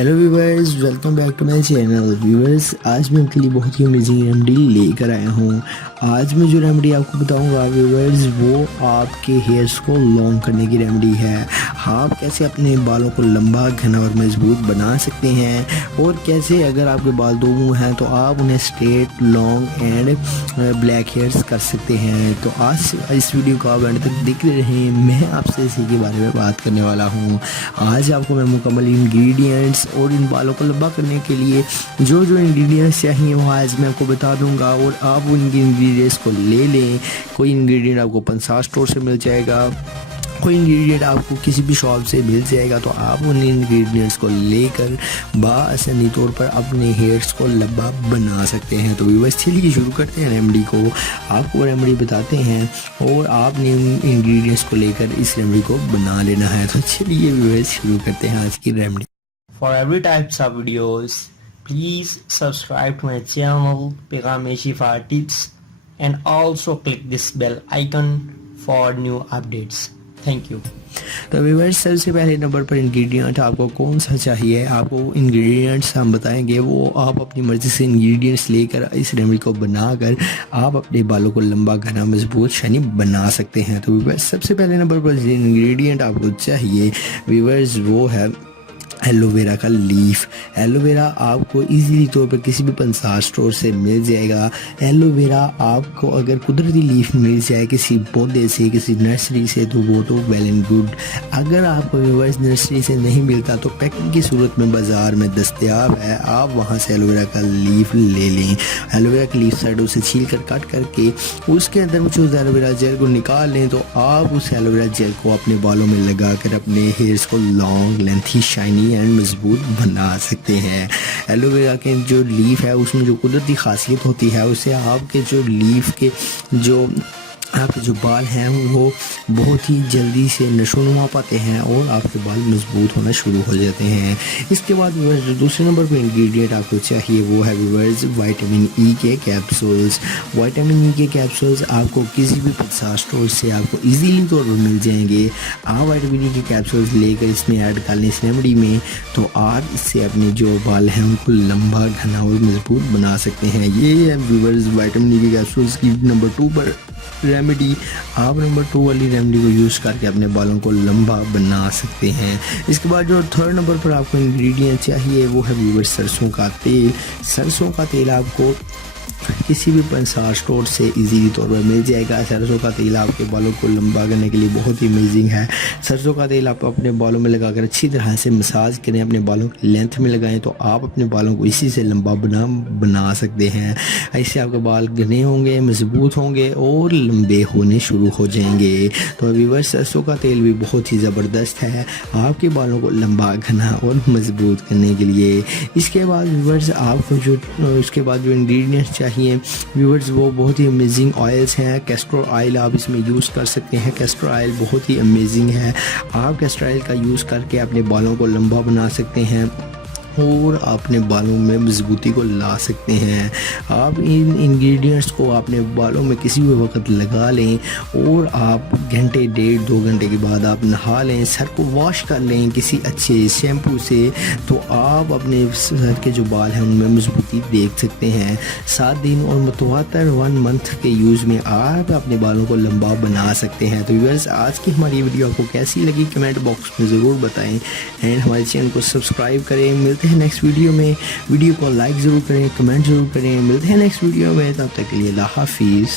Hello viewers, welcome back to my channel. Viewers, आज मैं आपके लिए बहुत ही अमेजिंग रेमेडी लेकर आया हूँ। आज मैं जो रेमेडी आपको बताऊँगा व्यूवर्स, वो आपके हेयर्स को लॉन्ग करने की रेमेडी है। आप कैसे अपने बालों को लंबा, घना और मजबूत बना सकते हैं, और कैसे अगर आपके बाल दो मुँह हैं तो आप उन्हें straight, long and black hairs कर सकते हैं। तो आज इस वीडियो को आप एंड तक देखते रहें। मैं आपसे इसी के बारे में बात करने वाला हूँ। आज आपको मैं मुकम्मल इंग्रेडिएंट्स और इन बालों को लंबा करने के लिए जो जो इंग्रेडिएंट्स चाहिए वो आज मैं आपको बता दूंगा, और आप उन इंग्रेडिएंट्स को ले लें। कोई इंग्रेडिएंट आपको पंसार स्टोर से मिल जाएगा, कोई इंग्रेडिएंट आपको किसी भी शॉप से मिल जाएगा, तो आप उन इंग्रेडिएंट्स को लेकर बाआसानी तौर पर अपने हेयर्स को लंबा बना सकते हैं। तो व्यूअर्स, चलिए शुरू करते हैं रेमेडी को। आपको रेमेडी बताते हैं और आपने उन इंग्रेडिएंट्स को लेकर इस रेमेडी को बना लेना है। तो चलिए व्यूअर्स, शुरू करते हैं आज की remedy. For every types of videos, please subscribe to my channel Pegame Shifa Tips and also click this bell icon for new updates. Thank you. तो व्यूअर्स, सबसे पहले नंबर पर इंग्रेडिएंट आपको कौन सा चाहिए, आपको इंग्रेडिएंट्स हम बताएंगे। वो आप अपनी मर्ज़ी से इंग्रेडिएंट्स लेकर इस रेमेडी को बनाकर आप अपने बालों को लंबा, घना, मजबूत, शाइनी बना सकते हैं। तो व्यूअर्स, सबसे पहले नंबर पर जो इंग्रेडिएंट आपको चाहिए व्यूअर्स, वो है एलोवेरा का लीफ। एलोवेरा आपको इजीली तौर पर किसी भी पंसार स्टोर से मिल जाएगा। एलोवेरा आपको अगर कुदरती लीफ मिल जाए किसी पौधे से, किसी नर्सरी से, तो वो तो वेल एंड गुड। अगर आपको व्यूअर्स नर्सरी से नहीं मिलता तो पैकिंग की सूरत में बाज़ार में दस्तयाब है, आप वहाँ से एलोवेरा का लीफ ले लें। एलोवेरा की लीफ साइडों से छील कर काट करके उसके अंदर मौजूद एलोवेरा जेल को निकाल लें। तो आप उस एलोवेरा जेल को अपने बालों में लगा कर अपने हेयर्स को लॉन्ग, लेंथी, शाइनी एंड मजबूत बना सकते हैं। एलोवेरा के जो लीफ है उसमें जो कुदरती खासियत होती है, उससे आपके जो लीफ के जो आपके जो बाल हैं वो बहुत ही जल्दी से नशोनुमा पाते हैं और आपके बाल मजबूत होना शुरू हो जाते हैं। इसके बाद व्यूअर्स, जो दूसरे नंबर पर इंग्रेडिएंट आपको चाहिए वो है व्यूअर्स विटामिन ई के कैप्सूल्स। विटामिन ई के कैप्सूल्स आपको किसी भी पंसार स्टोर से आपको इजीली तौर पर मिल जाएंगे। आप विटामिन ई के कैप्सूल्स लेकर इसमें ऐड कर लें इस रेमेडी में, तो आप इससे अपने जो बाल हैं उनको लंबा, घना और मजबूत बना सकते हैं। ये है व्यूअर्स विटामिन ई के कैप्सूल्स की नंबर 2 पर रेमेडी। आप नंबर 2 वाली रेमेडी को यूज़ करके अपने बालों को लंबा बना सकते हैं। इसके बाद जो थर्ड नंबर पर आपको इंग्रेडिएंट चाहिए वो है व्यूअर्स सरसों का तेल। सरसों का तेल आपको किसी भी पंसार स्टोर से इजीली तौर पर मिल जाएगा। सरसों का तेल आपके बालों को लंबा करने के लिए बहुत ही अमेजिंग है। सरसों का तेल आप अपने बालों में लगाकर अच्छी तरह से मसाज करें, अपने बालों की लेंथ में लगाएं, तो आप अपने बालों को इसी से लंबा बना सकते हैं। ऐसे आपके बाल घने होंगे, मजबूत होंगे और लंबे होने शुरू हो जाएंगे। तो व्यूअर्स, सरसों का तेल भी बहुत ही ज़बरदस्त है आपके बालों को लंबा, घना और मजबूत करने के लिए। इसके बाद व्यूअर्स, आपको जो इसके बाद जो इंग्रेडिएंट्स चाहिए व्यूअर्स, वो बहुत ही अमेजिंग ऑयल्स हैं। कैस्टर ऑयल आप इसमें यूज़ कर सकते हैं। कैस्टर ऑयल बहुत ही अमेजिंग है। आप कैस्टर ऑयल का यूज़ करके अपने बालों को लंबा बना सकते हैं और अपने बालों में मजबूती को ला सकते हैं। आप इन इंग्रेडिएंट्स को अपने बालों में किसी भी वक्त लगा लें और आप घंटे, 1.5-2 घंटे के बाद आप नहा लें, सर को वॉश कर लें किसी अच्छे शैम्पू से, तो आप अपने सर के जो बाल हैं उनमें मजबूती देख सकते हैं। 7 दिन और मुतवातर 1 मंथ के यूज़ में आप अपने बालों को लंबा बना सकते हैं। तो व्यूअर्स, आज की हमारी वीडियो आपको कैसी लगी कमेंट बॉक्स में ज़रूर बताएं एंड हमारे चैनल को सब्सक्राइब करें। मिलते हैं नेक्स्ट वीडियो में। वीडियो को लाइक ज़रूर करें, कमेंट ज़रूर करें। मिलते हैं नेक्स्ट वीडियो में, तब तक के लिए अल्लाह हाफिज़।